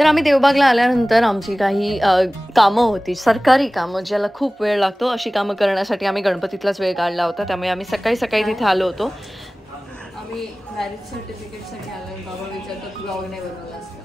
तर आम्ही देवबागला आल्यानंतर आमची काही कामं होती, सरकारी कामं ज्याला खूप वेळ लागतो, अशी कामं करण्यासाठी आम्ही गणपतीतलाच वेळ काढला होता. त्यामुळे आम्ही सकाळी सकाळी तिथे आलो होतो. आम्ही मॅरेज सर्टिफिकेटसाठी आलो. बाबा विचारतात ब्लॉग नाही बनवला असता.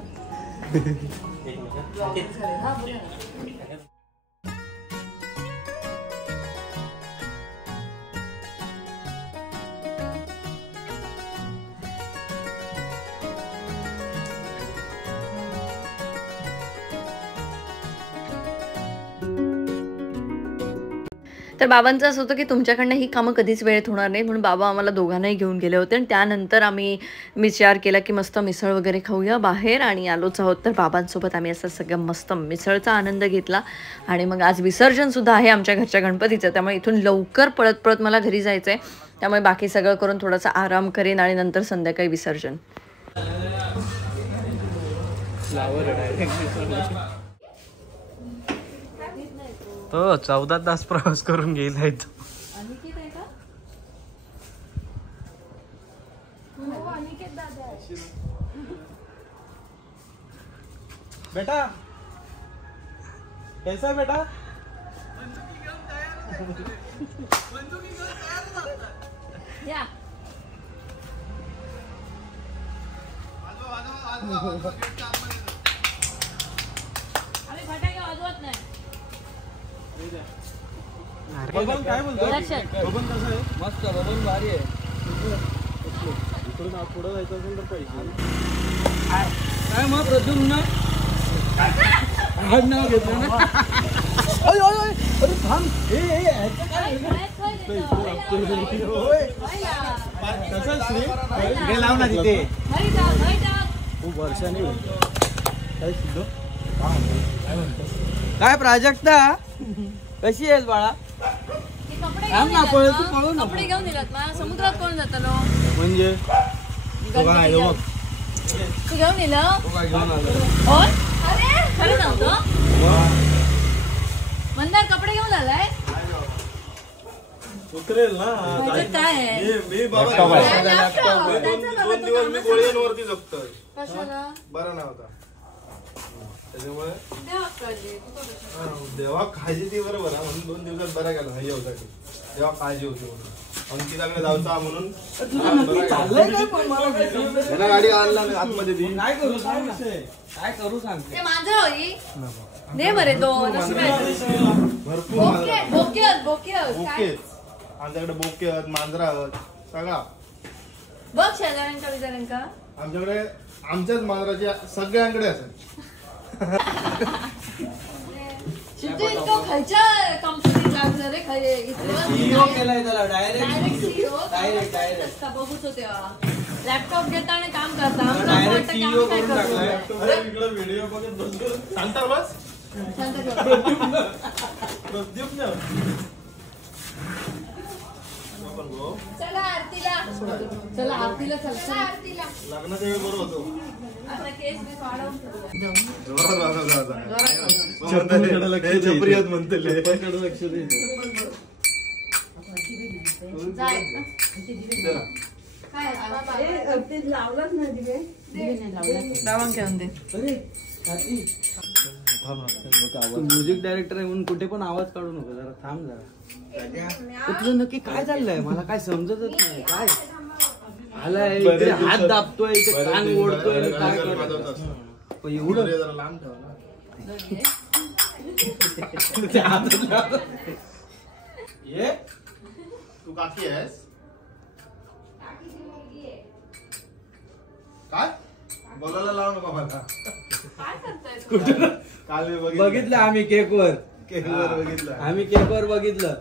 तर बाबांचं असं होतं की तुमच्याकडनं ही कामं कधीच वेळेत होणार नाही, म्हणून बाबा आम्हाला दोघांनाही घेऊन गेले होते. आणि त्यानंतर आम्ही विचार केला की मस्त मिसळ वगैरे खाऊया बाहेर, आणि आलोच आहोत. तर बाबांसोबत आम्ही असं सगळं मस्त मिसळचा आनंद घेतला. आणि मग आज विसर्जनसुद्धा आहे आमच्या घरच्या गणपतीचं, त्यामुळे इथून लवकर पळत पळत मला घरी जायचं आहे. त्यामुळे बाकी सगळं करून थोडासा आराम करेन आणि नंतर संध्याकाळी विसर्जन. तो 14 तास प्रवास करून गेलाय तो. बेटा कैसा है बेटा? बबन काय बोलतो? बबन कसं आहे? मस्त, बबन भारी आहे. इकडून पुढे जायचं असेल तर पैसे काय मग प्रद्युम्न नाव घेतलं ना. अरे थांब, हे लाव ना तिथे. खूप वर्षांनी काय शिकलो. काय प्राजक्ता कशी आहेस बाळा? कपडे घेऊन दिलात मला. समुद्रात कोण जात म्हणजे तू घेऊन दिलं? खरं नव्हतं. मंदार कपडे घेऊन आलाय. उतरेल ना काय आहे? मी बाबा 2 दिवस मी गोळ्यांवरती जगतोय. कशाला? बरा नव्हता त्याच्यामुळे देवा काळजी ती बरोबर आहे म्हणून 2 दिवसात बरा गेला. हे होता तेव्हा काळजी होती म्हणून अंकिताकडे जाऊचा म्हणून त्याला गाडी आणला आतमध्ये ती. काय करू सांग, काय करू सांग. ते माझं होई दे बरे. दोन भरपूर बोके आमच्याकडे बोके आहेत, मांजरा आहेत, सगळा बघ. शेजाऱ्यांका विचारांका आमच्याकडे आमच्याच मांजराच्या सगळ्यांकडे असत. खायच्या कंपनीत लागलं रे. बघूच तेव्हा लॅपटॉप घेता आणि काम करता. व्हिडिओ बघत बसलो. शांत बस. चला आरतीला. चला आरतीला. चला आरतीला. लग्नाच्या वेळी बरोबर होतो. आता केस मी वाढवून लावलाच नाही दिवे. लावून घेऊन दे. म्युझिक डायरेक्टर आहे म्हणून कुठे पण आवाज काढू नको. जरा थांब जरा. तुझं नक्की काय चाललंय मला काय समजतच नाही. काय आलाय इकडे हात दाबतोय, इथे कान ओढतोय, काय करतोय एवढं. जरा लांब ठेवा ना. ये तू काकी आहेस काय? बोलायला लाव नको मला. काल मी बघितलं आम्ही केकवर बघितलं. आम्ही केकवर बघितलं.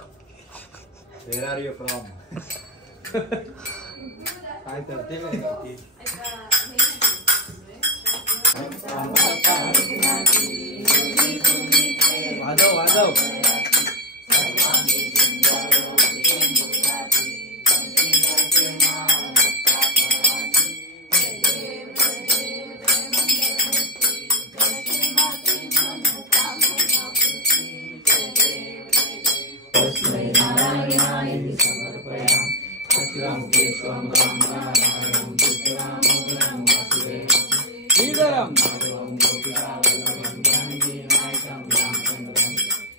Where are you from? काय करते वाजव वाजव. गरम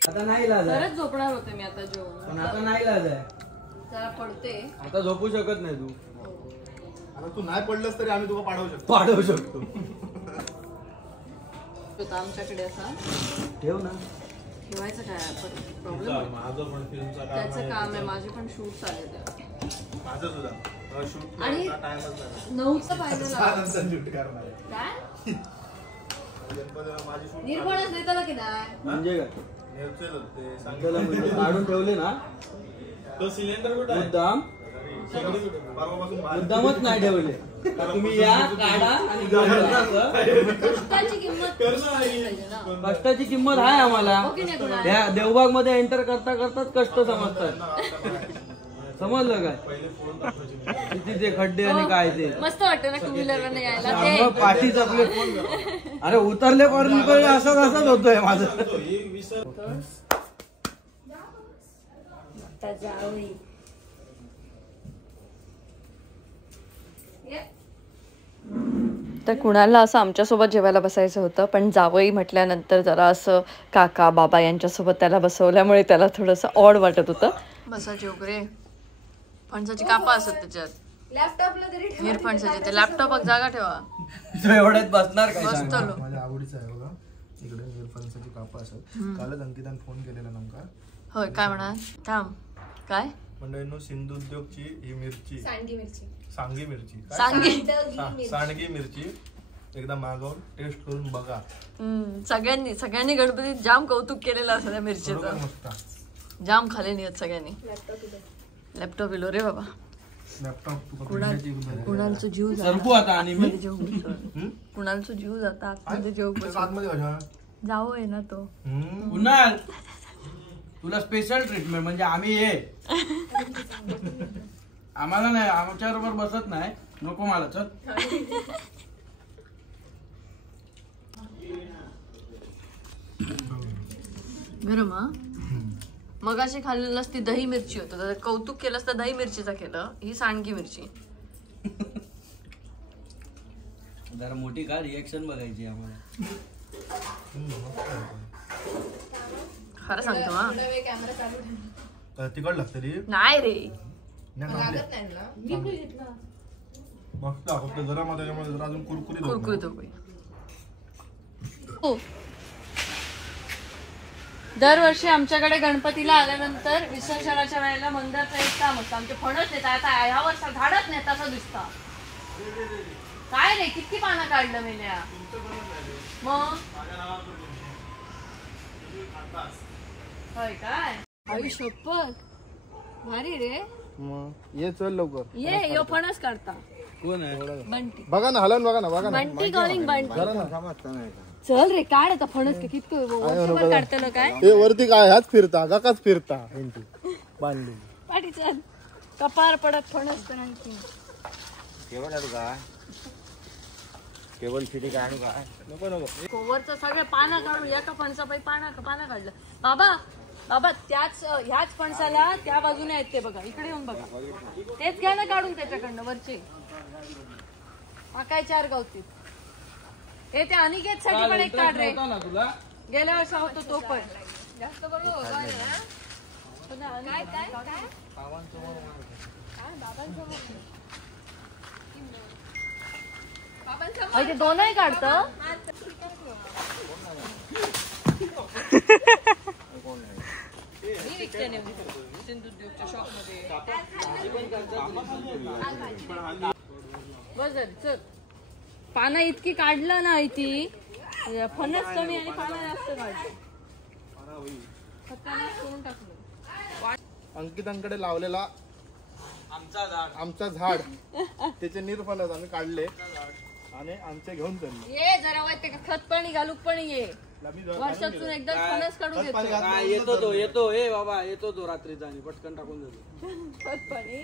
आता नाही इलाज आहे. खरंच झोपणार होते मी आता जेवण, पण आता नाही इलाज आहे. जरा पडते. आता झोपू शकत नाही तू. आता तू नाही पडलंस तरी आम्ही तुला पाडवू शकतो. होता आमच्याकडे असा ठेव ना. ठेवायचं काय प्रॉब्लेम. माझं पण फिल्मचं काम त्याचं काम आहे, माझे पण शूट आले ते. माझं सुद्धा शूट आणि टाइमच नाही 9चं पाहिलं शूट करणार काय माझी शूट निर्मळच देताना की नाही. म्हणजे काय ते सांगायला म्हणजे काढून ठेवले ना तो सिलेंडर कुठे आहे? मुद्दाम परवापासून मुद्दामच नाही ठेवले. तुम्ही या काढा आणि घेऊन जा. कष्टाची किंमत पाहिजे ना. कष्टाची किंमत आहे आम्हाला. हो की नाही कुणाल? या देवबाग मध्ये एंटर करता करताच कष्ट समजतात. समजलं काय किती ते खड्डे आणि काय ते मस्त वाटतं ना टू व्हीलर ने यायला ते. त्यामुळं पाठीच आपले अरे उतरले पर्यंत असंच असंच होतोय माझं. तर कुणाला असं आमच्यासोबत जेवायला बसायचं होतं, पण जावई म्हटल्यानंतर जरा असं काका बाबा यांच्यासोबत त्याला बसवल्यामुळे त्याला थोडंसं ऑड वाटत होतं. बसायचे वगैरे फणसाची कापा असत त्याच्यात. लॅपटॉपला तरी हेडफोन्सचे ते लॅपटॉप जागा ठेवा. तो एवढ्यात बसणार काय मस्त सांग? लो. माझ्या आवडीचं आहे बघा. इकडे इयरफोन्सची कापा असत. कालच अंकिताने फोन केलेला नमका. होय काय म्हणा थांब काय मंडळींनो सिंधुद्योगची ही मिरची सांडगी मिरची सांगी मिरची काय? सांगी. सांडगी मिरची एकदा मागवून टेस्ट करून बघा. सगळ्यांनी गणपतीत जाम कौतुक केलेलं असं त्या बरोबर मिरचीचं. मस्त. जाम खाले नाही सगळ्यांनी. लॅपटॉप इलो रे बाबा. लॅपटॉप कुणालचं जीव सरकू आता आणि मी कुणालचं जीव जाता आतमध्ये जेव आतमध्ये कशा जावं आहे ना तो. कुणाल तुला स्पेशल ट्रीटमेंट म्हणजे आम्ही ये आम्हाला नाही आमच्या बरोबर बसत नाही नको मला चल. गरम हा. मगाशी खाल्लेलंच ती दही मिरची होतं, तर कौतुक केलंस तर दही मिरचीचा केलं. ही सांडगी मिरची. जरा मोठी का रिएक्शन बघायची आम्हाला. खरं सांगतो हा. कॅमेरा चालू ठेव. तिकड लागतं रे नाही रे लागत नाही ना. मी घेतला. मस्त फक्त गरम आहे त्याच्यामध्ये जरा अजून कुरकुरीत होतं. कुरकुरीत होईल. दरवर्षी आमच्याकडे गणपतीला आल्यानंतर विसर्जनाच्या वेळेला मंदिराचं एक काम असतं. आमचे फणस नेतात. आता ह्या वर्षात झाडच नेत असं दिसतं. काय रे किती पानं काढलं मेल्या मग. होय काय आयुष्यपत भारी रे. ये चल लवकर ये यो फणस काढता. कोण आहे बंटी. बघा ना हलन बघा ना बघा ना बंटी कॉलिंग बंटी. चल रे काढ आता फणस किती वर्षभर काढतलं काय. हे वरती काय ह्याच फिरता काकाच फिरता बांधली पाठी चल कपार पडत फणस तर आणखी केवळ सिटी काय आणू काय नको नको कोवरचं सगळं पानं काढून एका फणसापाई पानं काढलं. बाबा ह्याच फणसाला त्या बाजूने आहेत ते बघा. इकडे येऊन बघा. तेच घ्या ना काढून त्याच्याकडनं वरचे. काय 4 गावतीत. हे त्या अनिकेत साठी पण एक काढ रे. तुला गेल्या वर्षा होतो तो पण जास्त करू काय बाबांसमोर दोनही काढतं. मी विकते सिंधुद्योगच्या शॉप मध्ये. बस चल पानं इतकी काढलं ना ती फणस कमी आणि पानं जास्त काढलं. करून टाकलं. अंकितांकडे लावलेला आमचा झाड त्याचे निरफणस आम्ही काढले आणि आमचे घेऊन चालले. ये जरा वाटते का खत पाणी घालूक पण ये. वर्षातून एकदा फणस काढून घेतो. येतो हे बाबा येतो तो रात्रीचा आणि पटकन टाकून देतो खत पाणी.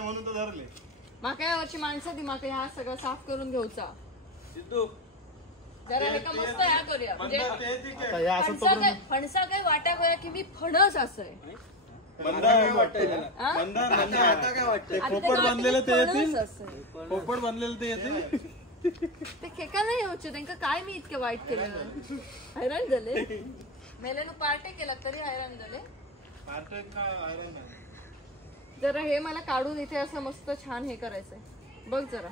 म्हणून तर धरले. माका या वर्षी माणसं ती माका ह्या सगळं साफ करून घेऊचा. जरा हे का मस्त ह्या करूया म्हणजे फणसा काही वाटा करूया की मी फणस असं पोपट बांधलेलं ते येतील. पोपट बांधलेलं ते येतील. ते खेका नाही येऊचे त्यांना काय मी इतके वाईट केलं हैराण झाले मेले पार्टे केला तरी हैराण झाले जरा हे मला काढून इथे असं मस्त छान हे करायचंय बघ जरा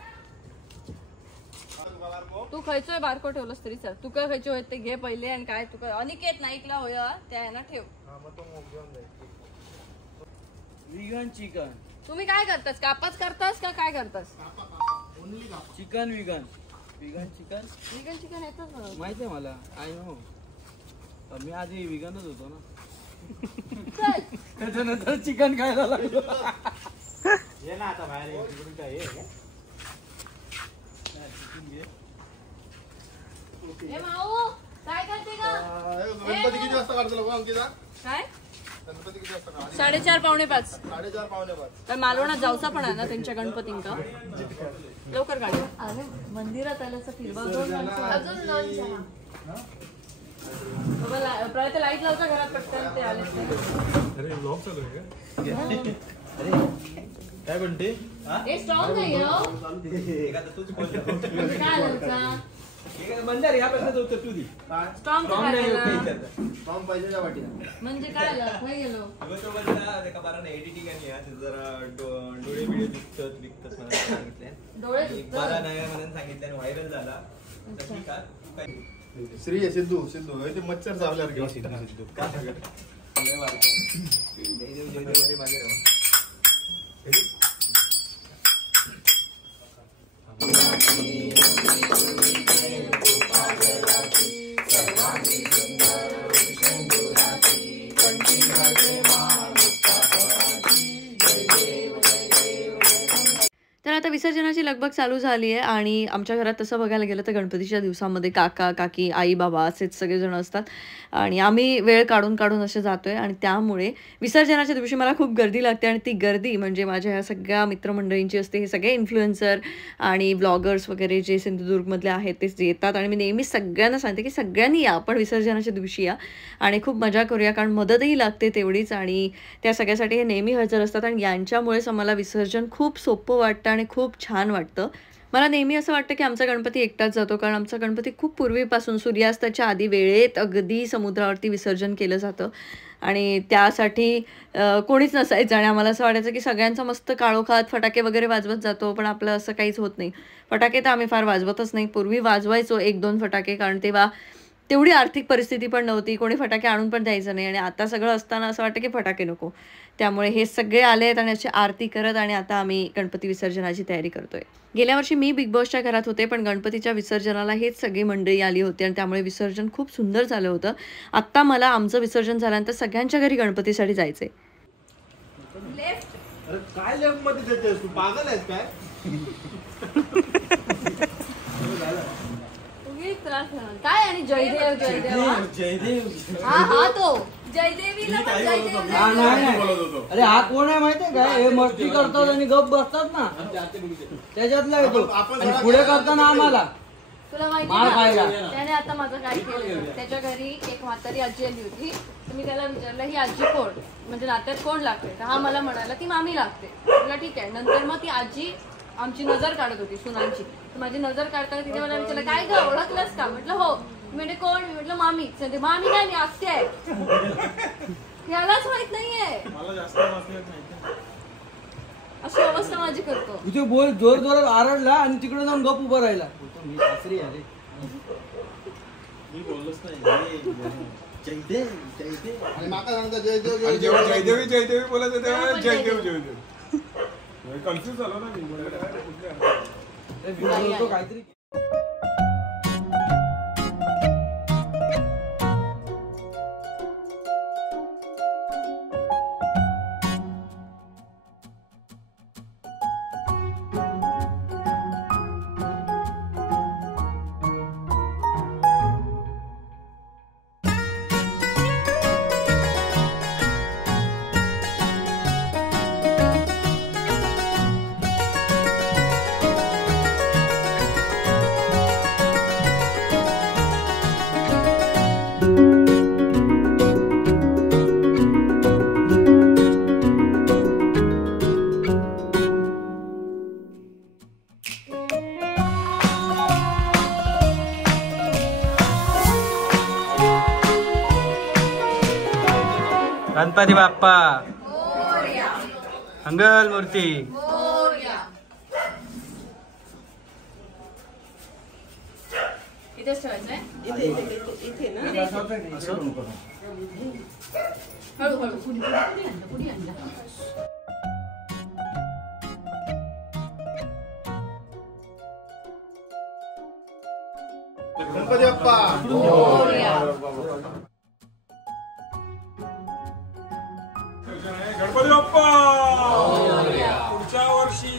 तू खायचोय बारको ठेवलंस तरी चल तू काय खायचो ते घे पहिले आणि काय तू काय अनिकेत नाईकला होय त्या आहे ना ठेव विगन चिकन तुम्ही काय करतास कापाच करतास का काय करतास chicken vegan vegan chicken chicken chicken येतच ना माहिती आहे मला आय नो मी आधी विगनच होतो ना चल त्याच्यानंतर चिकन खायला लागलो ये ना आता बाहेर काय ए माऊ काय करते का गणपती किती वाजता काढतो लोक अंकिता काय गणपती किती वाजता काढतो 4:30 पावणे 5 4:30 पावणे 5 तर मालवणात जाऊचा पण आहे ना त्यांच्या गणपतींका लवकर गाडी अरे मंदिरात आल्याचं फिरवा अजून लॉन्च प्रयत्न लाईट लावता घरात पटकन ते आले अरे ब्लॉग चालू आहे का काय म्हणते हे स्ट्रॉंग नाही हो म्हणजे काय लावचा बंदर या प्रश्न उत्तर तू दी स्ट्रॉंग काय केला फॉर्म पाहिजे त्या वाटीला म्हणजे काय आलं काय गेलो एडिटिंग आणि जरा डोळे व्हिडिओ दिसतात मला सांगितले डोळे बरा नाही म्हणून सांगितलं व्हायरल झाला ठीक आहे श्री आहे सिद्धू ते मच्छर चावल्यावर घेऊ सिद्धू का सगळं जयदेव मागे राहा तर आता विसर्जनाची लगबग चालू झाली आहे आणि आमच्या घरात तसं बघायला गेलं तर गणपतीच्या दिवसामध्ये काका काकी आई बाबा असेच सगळेजण असतात आणि आम्ही वेळ काढून काढून असे जातोय आणि त्यामुळे विसर्जनाच्या दिवशी मला खूप गर्दी लागते आणि ती गर्दी म्हणजे माझ्या ह्या सगळ्या मित्रमंडळींची असते हे सगळे इन्फ्लुएन्सर आणि ब्लॉगर्स वगैरे जे सिंधुदुर्गमधले आहेत ते येतात आणि मी नेहमी सगळ्यांना सांगते की सगळ्यांनी या आपण विसर्जनाच्या दिवशी या आणि खूप मजा करूया कारण मदतही लागते तेवढीच आणि त्या सगळ्यासाठी हे नेहमी हजर असतात आणि यांच्यामुळेच आम्हाला विसर्जन खूप सोपं वाटतं आणि खूप छान वाटतं मला नेहमी असं वाटतं की आमचा गणपती एकटाच जातो कारण आमचा गणपती खूप पूर्वीपासून सूर्यास्ताच्या आधी वेळेत अगदी समुद्रावरती विसर्जन केलं जातं आणि त्यासाठी कोणीच नसायचं आणि आम्हाला असं वाटायचं की सगळ्यांचा मस्त काळोखात फटाके वगैरे वाजवत जातो पण आपलं असं काहीच होत नाही फटाके तर आम्ही फार वाजवतच नाही पूर्वी वाजवायचो 1-2 फटाके कारण तेव्हा तेवढी आर्थिक परिस्थिती पण नव्हती कोणी फटाके आणून पण द्यायचं नाही आणि आता सगळं असताना असं वाटतं की फटाके नको त्यामुळे हे सगळे आले आहेत आणि अशी आरती करत आणि आता आम्ही गणपती विसर्जनाची तयारी करतोय गेल्या वर्षी मी बिग बॉसच्या घरात होते पण गणपतीच्या विसर्जनाला हेच सगळी मंडळी आली होती आणि त्यामुळे विसर्जन खूप सुंदर झालं होतं आत्ता मला आमचं विसर्जन झाल्यानंतर सगळ्यांच्या घरी गणपतीसाठी जायचंय अरे काय लेफ्ट मध्ये देतेस तू पागल आहेस काय काय आणि जयदेव जयदेव जयदेव हा तो जयदेवीला पण जयदेव अरे हा कोण आहे माहितीये का हे मस्ती करतात आणि गप बसतात ना त्याच्यातला येतो आणि पुढे करताना आम्हाला तुला माहिती मार का खायला. त्याने आता माझं काय केलं त्याच्या घरी एक म्हातारी आजी आली होती तर मी त्याला विचारलं ही आजी कोण म्हणजे नात्यात कोण लागते तर हा मला म्हणाला ती मामी लागते तुला ठीक आहे नंतर मग ती आजी आमची नजर काढत होती सुनांची तर माझी नजर काढताना तिने मला विचारलं काय ग ओळखलंस का म्हटलं हो मी म्हणजे कोण मी म्हटलं मामी मामी काय मी आत्या आहे यालाच माहित नाहीये मला जास्त वाचलेत नाही अशी अवस्था माझी करतो तुझे बोल जोर जोरात आरडला आणि तिकडे जाऊन गप उभा राहिला मी सासरी आहे रे मी बोललोच नाही जयदेव जयदेव आणि माका सांगता जयदेव आणि जेव्हा जयदेवी जयदेवी बोलायचं तेव्हा तेव्हा पण जयदेव जयदेव. जयदेव कन्फ्युज झालो ना मी काहीतरी गणपती बाप्पा मंगल मूर्ती. इथेच ठेवायचंय. हळूहळू पुढे आणला. गणपती बाप्पा गणपती बाप्पा पुढच्या वर्षी.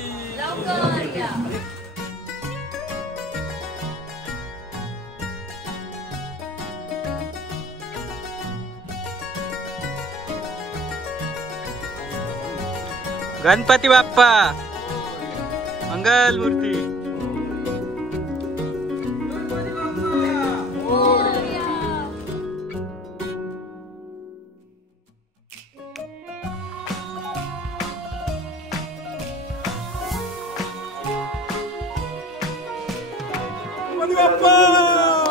गणपती बाप्पा मंगल मूर्ती. गणपती बाप्पा मोरया.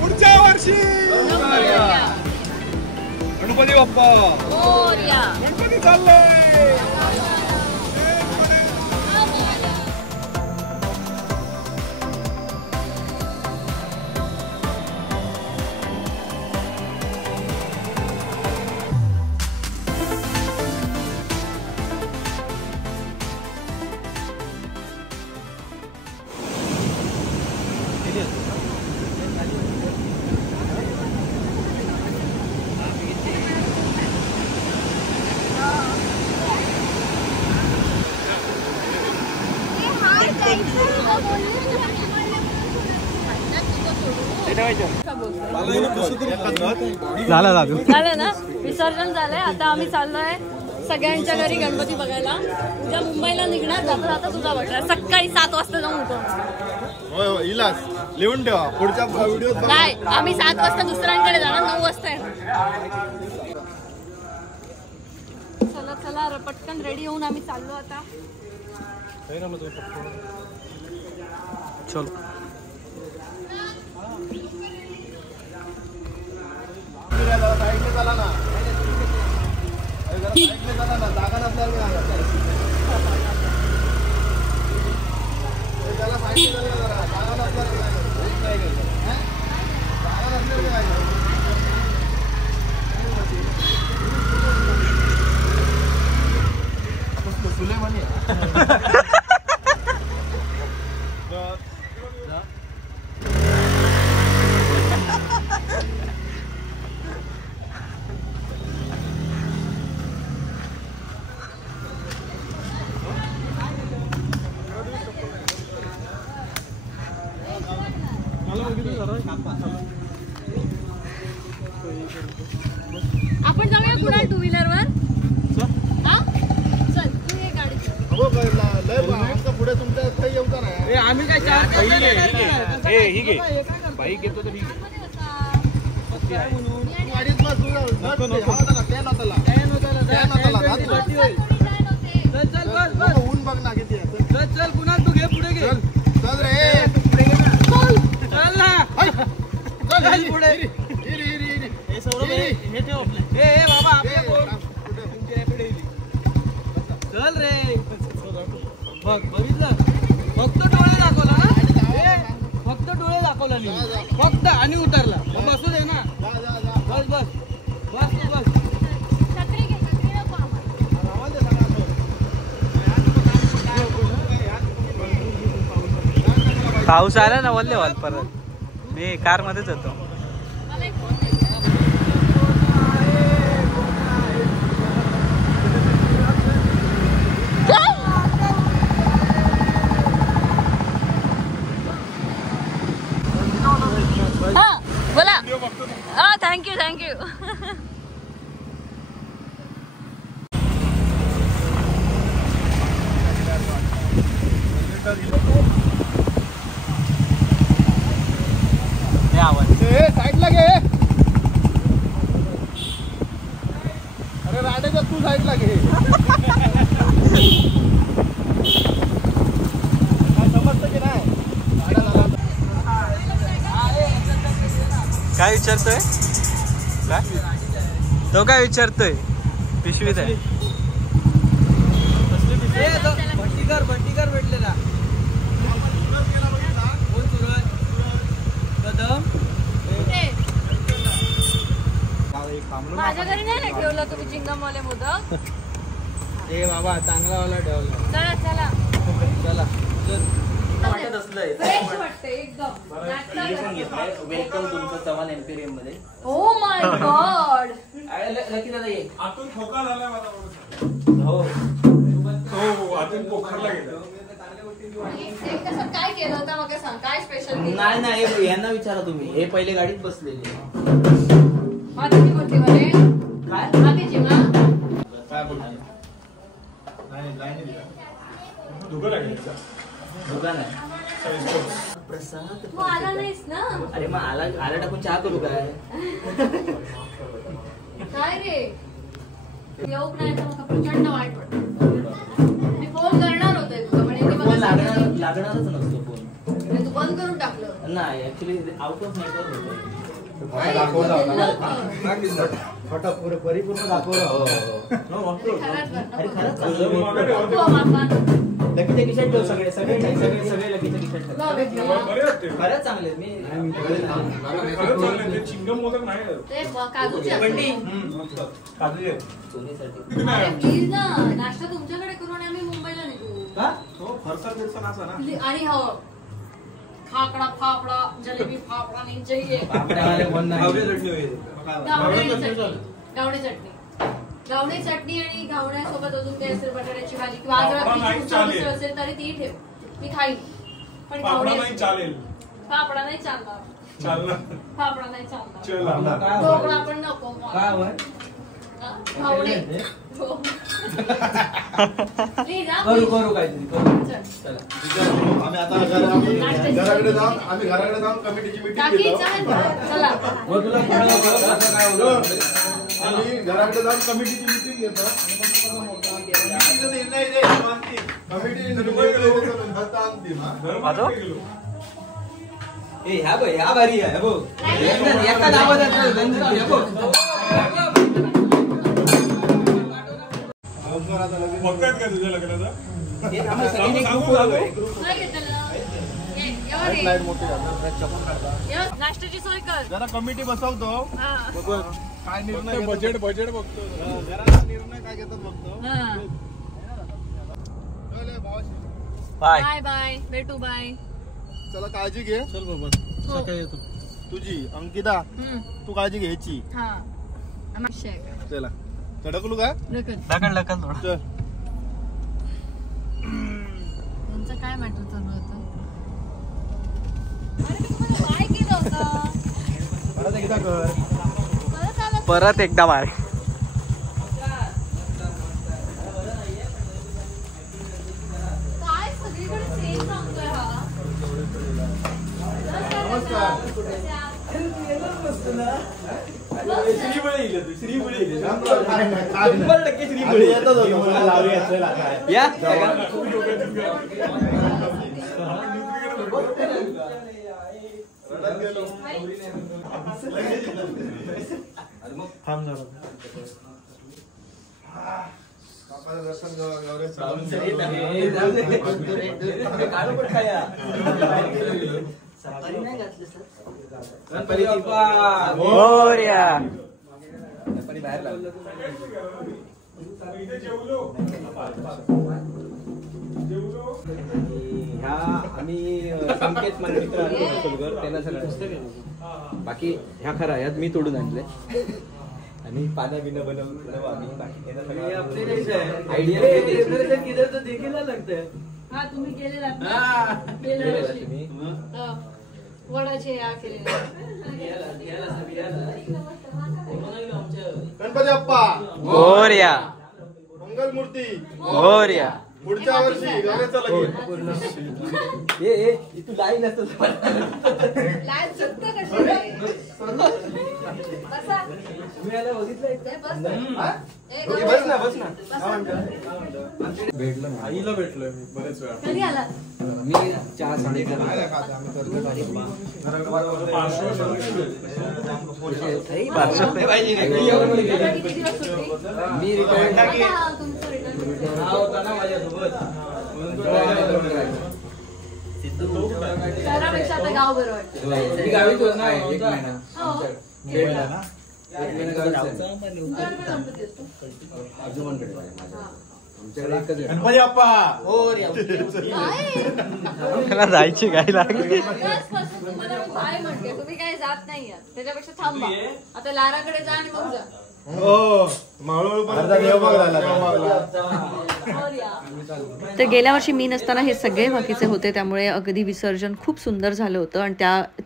पुढच्या वर्षी. गणपती बाप्पा गणपती चाललंय. झालं ना विसर्जन झालंय. आता आम्ही चाललोय सगळ्यांच्या घरी गणपती बघायला. उद्या मुंबईला निघणार. जाता जाता तुझा बघणार. सकाळी 7 वाजता जाऊन उठवणार. इलास लिहून ठेवा पुढच्या व्हिडिओ. नाही आम्ही 7 वाजता दुसऱ्यांकडे जाणार. 9 वाजता येणार. चला चला पटकन रेडी होऊन आम्ही चाललो आता. चल चला ना जागा नसल्याला आपण जाऊया कुणाल 2 व्हीलरवर. हा चल तू ये गाडी. पुढे तुमच्या काही येऊ का नाही. आम्ही काय बाईक घेतो तर गाडीत ऊन बघ ना किती. चल कुणाल तू घे पुढे घे. चल रे चल ना चल पुढे. हे ठेव आपले. ए बाबा आपल्या चल रे. बघ बघितलं फक्त डोळे दाखवला ना. फक्त डोळे दाखवला नाही फक्त आणि उतरला. मग बसू दे ना. बस बस बस तू बस. छत्री घे. छत्री नको आम्हाला. पाऊस आला ना बोलले वाल परत मी कार मध्येच होतो. बोला. Thank you thank you. साईडला घे. अरे राडेचा तू साईडला घे. समजतं की नाही. काय विचारतोय? तो काय विचारतोय? पिशवीत आहे. भट्टीकर भेटलेला कोण सुरत कदम. माझ्या घरी नाही ठेवलं तुम्ही चिंगमवाले मोदक. ए बाबा चांगला वाला ठेवला. चला चला चला वाटत असलंय. फ्रेश वाटते एकदम. वेलकम तुमचं चव्हाण एम्पिरियम मध्ये. Oh my God. लकी दादा ये. आतून खोका झालाय माझा. हो हो आतून पोखरला गेला. काय केलं होतं मग सांग. काय स्पेशल केलं? नाही नाही यांना विचारा तुम्ही. हे पहिले गाडीत बसलेले. आधीची कोणती मध्ये? काय आधीची ना. काय बोलतो? दुकान आहे दुकान आहे. प्रसाद तू आला नाहीस ना. अरे मग आला टाकून चहा करू काय? काय रे येऊक नाही तर मला प्रचंड वाईट वाटत. मी फोन करणार होते तुला पण यांनी फोन मला सांगितलं. लागणारच नसतो फोन. आणि तू बंद करून टाकलं. नाही ऍक्च्युली आउट ऑफ नेटवर्क होतं. परिपूर्ण दाखवलं. अरे खरंच बरे लकीच्या खिशात ठेव. सगळे लकीच्या खिशात ठेव. आहेत ते. खरंच चांगले मी खरंच चांगले ते चिंगम मोदक नाही आहेत. ते काजूचे बंडी काजू आहे. सोनीसाठी प्लीज ना. नाश्ता तुमच्याकडे करू आणि आम्ही मुंबईला निघू. का हो फरसाण बिरसाण असा ना. आणि हो खाकड़ा फाफड़ा जलेबी फाफड़ा नहीं चाहिए. पापड्यावाले कोण नाही. गावणे चटणी आणि घावण्यासोबत अजून काही असेल बटाट्याची भाजी किंवा फाफडा नाही आज चालेल. असेल तरी ती ठेव. मी खाईन पण पापडा घावणे नाही चालेल. फाफडा नाही चालणार. चालणार. फाफडा नाही चालणार. चला. ढोकळा पण नको. काय होय? घावणे हो. प्लीज हा, करू please. करू काहीतरी करू. चल. चला आम्ही आता घराकडे जाऊन कमिटीची मीटिंग काकी घेतो. चल चला. मग तुला कसं काय होतं? आम्ही घराकडे जाऊन कमिटीची मीटिंग घेतो. कमिटी माझं? ए ह्या बघ ह्या भारी आहे बघ. एका नावात बघतायत का तुझ्या लग्नाचा? सांगू काय घेतलं? ये, एवढं ये. लाईट मोठी झाली. ये, नाश्त्याची सोय कर. जरा कमिटी बसवतो. हा. काय निर्णय बजेट बघतो. जरा निर्णय काय घेतात बघतो. हा. चल भावाशी. बाय. Bye bye. भेटू बाय. चला काळजी घे. चल बाबा हो. सकाळी येतो. तुझी अंकिता तू काळजी घ्यायची. हा. आम्हाला शेअर चला तडकलू का? ढकल थोडं. चल तुमचं काय मॅटर चालू होतं? अरे मी तुम्हाला बाय केलं होतं. परत एकदा कर. परत आलं. परत एकदा बाय. काय सगळीकडे सेम सांगतोय हा. या दर्शन गौरे सफारी नाही घातली सर. गणपती बाप्पा मोरया. गणपती बाहेर लागला. इथे जेवलो. ह्या आम्ही संकेत माझे मित्र आलो त्यांना सगळं बाकी ह्या खरा ह्यात मी तोडून आणले आणि पाना बिना बनवून आम्ही बाकी आयडिया किधर तर देखील लागतंय. हा तुम्ही केलेला तुम्ही वडाचे या केलेले गणपती बाप्पा मोरया. मंगल मूर्ती मोरया. पुढच्या वर्षी गौऱ्याचं लगीन. ए तू लाईन असतो लाज सुद्धा कशी आहे? बसा. तुम्ही याला बघितलंय बस ना बस ना. भेटलं आईला भेटलोय मी बरेच वेळा. कधी आला मी 4-4:30 मी रिटायर्ड होता ना माझ्यासोबत शहरापेक्षा आता गाव बरं वाटतं. मी गावीच होत ना 1 महिना. हो. एक महिना गावीच आहे. तुमच्याकडे पण गणपती असतो? आजोबांकडे आहे माझ्या. आमच्याकडे एकच आहे. गणपती बाप्पा काय? जायची काय लागली आजपासून तुम्हाला मी काय म्हणते, तुम्ही काय जात नाही आहात. त्याच्यापेक्षा थांबा आता लाराकडे जा आणि मग जा. हो मावळ तर गेल्या वर्षी मी नसताना हे सगळे बाकीचे होते, त्यामुळे अगदी विसर्जन खूप सुंदर झालं होतं आणि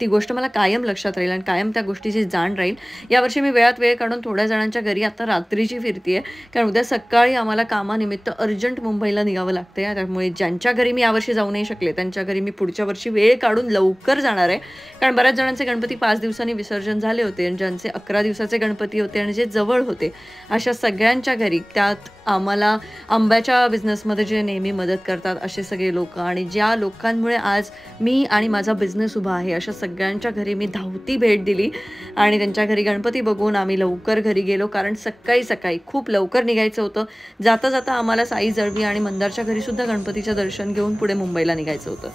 ती गोष्ट मला कायम लक्षात राहील आणि कायम त्या गोष्टीची जाण राहील. यावर्षी मी वेळात वेळ काढून थोड्या जणांच्या घरी आता रात्रीची फिरतीये, कारण उद्या सकाळी आम्हाला कामानिमित्त अर्जंट मुंबईला निघावं लागते. त्यामुळे ज्यांच्या घरी मी यावर्षी जाऊ नाही शकले त्यांच्या घरी मी पुढच्या वर्षी वेळ काढून लवकर जाणार आहे, कारण बऱ्याच जणांचे गणपती 5 दिवसांनी विसर्जन झाले होते आणि ज्यांचे 11 दिवसाचे गणपती होते आणि जे जवळ होते अशा सगळ्यांच्या घरी, त्यात आम्हाला आंब्याच्या बिझनेसमध्ये जे नेहमी मदत करतात असे सगळे लोक आणि ज्या लोकांमुळे आज मी आणि माझा बिझनेस उभा आहे अशा सगळ्यांच्या घरी मी धावती भेट दिली आणि त्यांच्या घरी गणपती बघून आम्ही लवकर घरी गेलो, कारण सकाळी खूप लवकर निघायचं होतं. जाता जाता आम्हाला साई जळवी आणि मंदारच्या घरी सुद्धा गणपतीचं दर्शन घेऊन पुढे मुंबईला निघायचं होतं.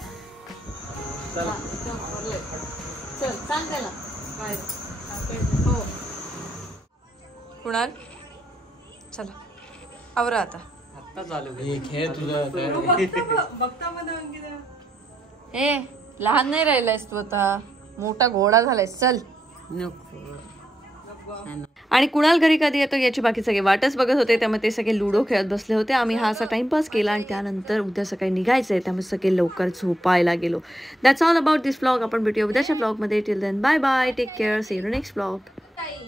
कुणाल चला आवरा आता. ए लहान नाही राहिलायस तू, आता मोठा घोडा झालायस. चल. आणि कुणाल घरी कधी येतो याची बाकी सगळे वाटच बघत होते, त्यामुळे ते सगळे लुडो खेळत बसले होते. आम्ही हा असा टाइमपास केला आणि त्यानंतर उद्या सकाळी निघायचं आहे, त्यामुळे सगळे लवकर झोपायला गेलो. That's all about this vlog. आपण भेटूया उद्याच्या व्लॉगमध्ये. Till then bye bye, take care, see you next vlog.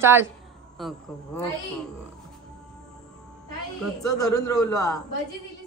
चाल धरून राहिलो. भजी दिली